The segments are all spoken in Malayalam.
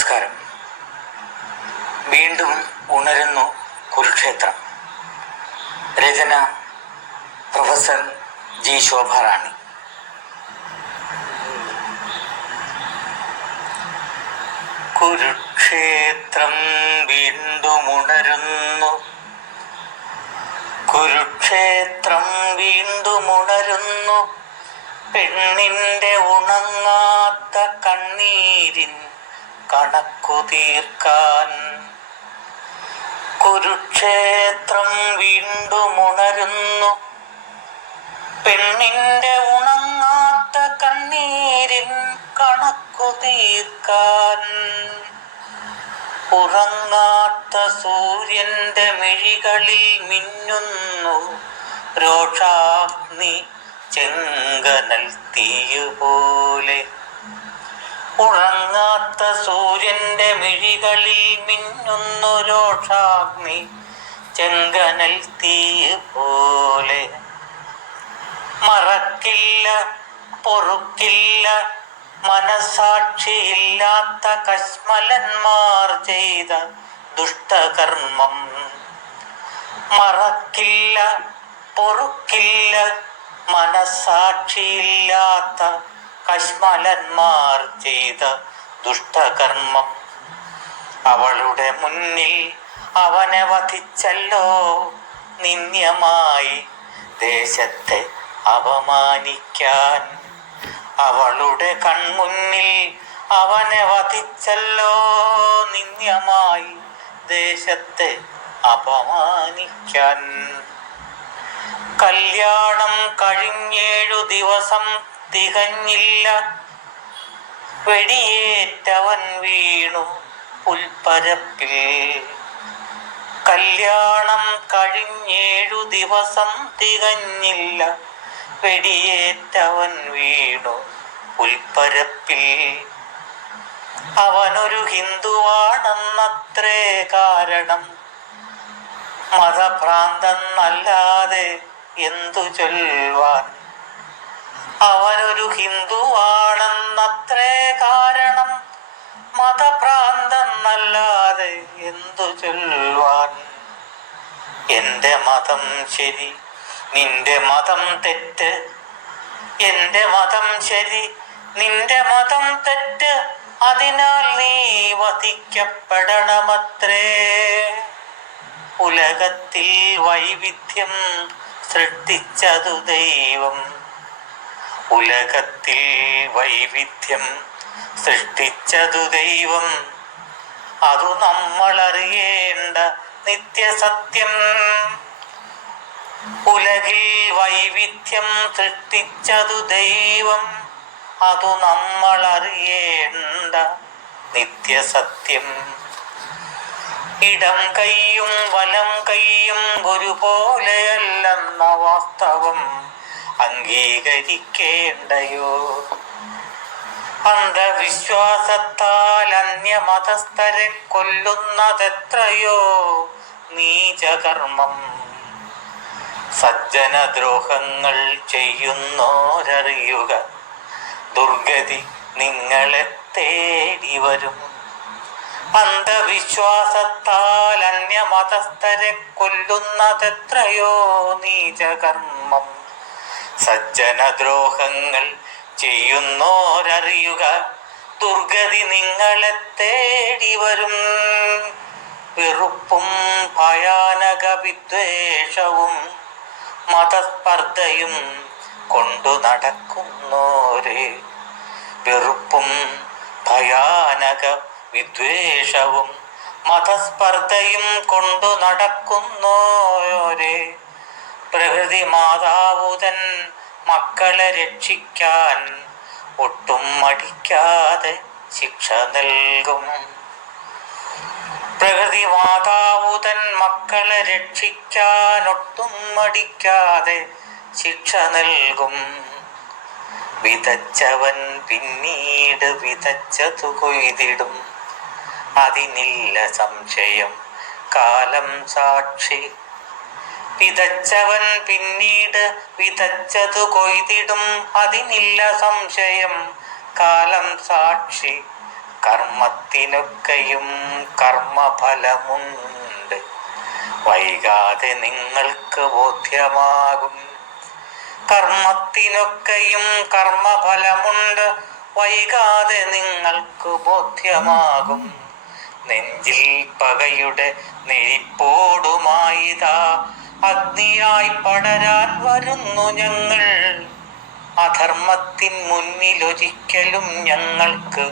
നമസ്കാരം. വീണ്ടും ഉണരുന്നു കുരുക്ഷേത്രം. രചന പ്രൊഫസർ ജി ശോഭാറാണി. കുരുക്ഷേത്രം വീണ്ടും ഉണരുന്നു, കുരുക്ഷേത്രം വീണ്ടും ഉണരുന്നു, പെണ്ണിന്റെ ഉണങ്ങാത്ത കണ്ണീരിൻ കണക്കു തീർക്കാൻ. കുരുക്ഷേത്രം വീണ്ടും ഉണരുന്നു, പെണ്ണിന്റെ ഉണങ്ങാത്ത കണ്ണീരിൻ കണക്കു തീർക്കാൻ. ഉറങ്ങാത്ത സൂര്യന്റെ മിഴികളിൽ മിന്നുന്നു രോഷാഗ്നി ചെങ്കനൽ തീയുപോലെ. ഉറങ്ങാത്ത സൂര്യന്റെ മിഴികളിൽ മിന്നുന്നു രോഷാഗ്നി ചെങ്കനൽ തീയുപോലെ. മറക്കില്ല പൊറുക്കില്ല മനസാക്ഷിയില്ലാത്ത കശ്മലന്മാർ ചെയ്ത ദുഷ്ടകർമ്മം. മറക്കില്ല പൊറുക്കില്ല മനസാക്ഷിയില്ലാത്ത കശ്മലന്മാർ ചെയ്ത ദുഷ്ടകർമ്മം. അവളുടെ മുന്നിൽ അവനെ വധിച്ചല്ലോ നിന്ദ്യമായി ദേശത്തെ അപമാനിക്കാൻ. അവളുടെ കൺമുന്നിൽ അവനെ വധിച്ചല്ലോ നിന്ദ്യമായി ദേശത്തെ അപമാനിക്കാൻ. കല്യാണം കഴിഞ്ഞേഴു ദിവസം തികഞ്ഞില്ല, വെടിയേറ്റവൻ വീണു പുൽപ്പരപ്പിൽ. കല്യാണം കഴിഞ്ഞേഴു ദിവസം തികഞ്ഞില്ല, വെടിയേറ്റവൻ വീണു പുൽപ്പരപ്പിൽ. അവനൊരു ഹിന്ദുവാണെന്നത്രേ കാരണം, മതഭ്രാന്തന്നല്ലാതെ എന്തു ചൊല്ലുവാൻ. അവനൊരു ഹിന്ദുവാണെന്നത്രേ കാരണം, മതഭ്രാന്തന്നല്ലാതെ എന്തു ചൊല്ലുവാൻ. എന്റെ മതം ശരി, നിന്റെ മതം തെറ്റ്. എന്റെ മതം ശരി, നിന്റെ മതം തെറ്റ്. അതിനാൽ നീ വധിക്കപ്പെടണമത്രേ. ഉലകത്തിൽ വൈവിധ്യം സൃഷ്ടിച്ചതു ദൈവം. ഉലകത്തിൽ വൈവിധ്യം സൃഷ്ടിച്ചതു ദൈവം. അതു നമ്മളറിയേണ്ട നിത്യസത്യം. ഉലകിൽ വൈവിധ്യം സൃഷ്ടിച്ചതു ദൈവം. അതു നമ്മളറിയേണ്ട നിത്യസത്യം. ഇടം കൈയും വലം കൈയും ഒരുപോലെയല്ലെന്ന വാസ്തവം അംഗീകരിക്കേണ്ടയോ? അന്ധവിശ്വാസത്താൽ അന്യമതസ്ഥരെ കൊല്ലുന്നതെത്രയോ നീചകർമ്മം. സജ്ജനദ്രോഹങ്ങൾ ചെയ്യുന്നോരറിയുക, ദുർഗതി നിങ്ങളെ തേടി വരും. അന്ധവിശ്വാസത്താൽ അന്യമതസ്ഥരെ കൊല്ലുന്നതെത്രയോ നീചകർമ്മം. സജ്ജനദ്രോഹങ്ങൾ ചെയ്യുന്നോരറിയുക, ദുർഗതി നിങ്ങളെ തേടി വരും. വെറുപ്പും ഭയാനക വിദ്വേഷവും മതസ്പർദ്ധയും കൊണ്ടു നടക്കുന്നോരെ. വെറുപ്പും ഭയാനക വിദ്വേഷവും മതസ്പർദ്ധയും കൊണ്ടു നടക്കുന്നോരെ. പ്രകൃതി മാതാവുതൻ മക്കളെ രക്ഷിക്കാൻ ഒട്ടും മടിക്കാതെ ശിക്ഷ നൽകും. പ്രകൃതി മാതാവുതൻ മക്കളെ രക്ഷിക്കാൻ ഒട്ടും മടിക്കാതെ ശിക്ഷ നൽകും. വിതച്ചവൻ പിന്നീട് വിതച്ചതു കൊയ്തിടും, അതിനില്ല സംശയം കാലം സാക്ഷി. വിതച്ചവൻ പിന്നീട് വിതച്ചതു കൊയ്തിടും, അതിനില്ല സംശയം കാലം സാക്ഷി. കർമ്മത്തിനൊക്കെയും കർമ്മഫലമുണ്ട്, വൈകാതെ നിങ്ങൾക്ക് ബോധ്യമാകും. കർമ്മത്തിനൊക്കെയും കർമ്മഫലമുണ്ട്, വൈകാതെ നിങ്ങൾക്ക് ബോധ്യമാകും. നെഞ്ചിൽ പകയുടെ നെരിപ്പോടുമായിതാ അഗ്നിയായി പടരാൻ വരുന്നു ഞങ്ങൾ. അധർമ്മത്തിൻ മുന്നിലൊരിക്കലും ഞങ്ങൾക്ക്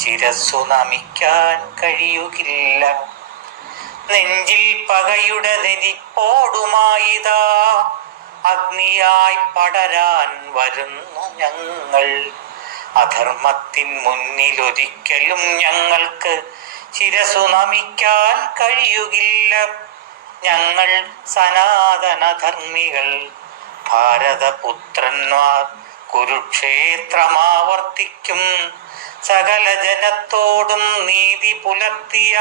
ശിരസ്സു നമിക്കാൻ കഴിയുകില്ല. നെഞ്ചിൽ പകയുടെ നെരിപ്പോടുമായിതാ അഗ്നിയായി പടരാൻ വരുന്നു ഞങ്ങൾ. അധർമ്മത്തിൻ മുന്നിലൊരിക്കലും ഞങ്ങൾക്ക് ശിരസ്സു നമിക്കാൻ കഴിയുകില്ല. ഞങ്ങൾ സനാതനധർമ്മികൾ, ഭാരതപുത്രന്മാർ, കുരുക്ഷേത്രമാവർത്തിക്കും. സകല ജനത്തോടും നീതി പുലർത്തിയ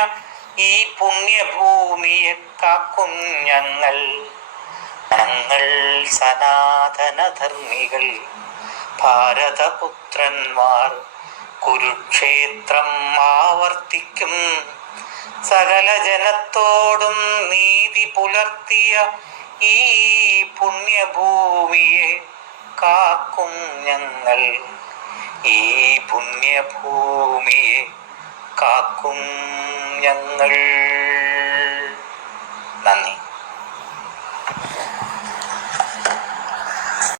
ഈ പുണ്യഭൂമിയെ കാക്കും ഞങ്ങൾ. ഞങ്ങൾ സനാതനധർമ്മികൾ, ഭാരതപുത്രന്മാർ, കുരുക്ഷേത്രം ആവർത്തിക്കും. സകല ജനത്തോടും നീതി പുലർത്തിയ ഈ പുണ്യഭൂമിയെ കാക്കും ഞങ്ങൾ. ഈ പുണ്യഭൂമിയെ കാക്കും ഞങ്ങൾ. നന്ദി.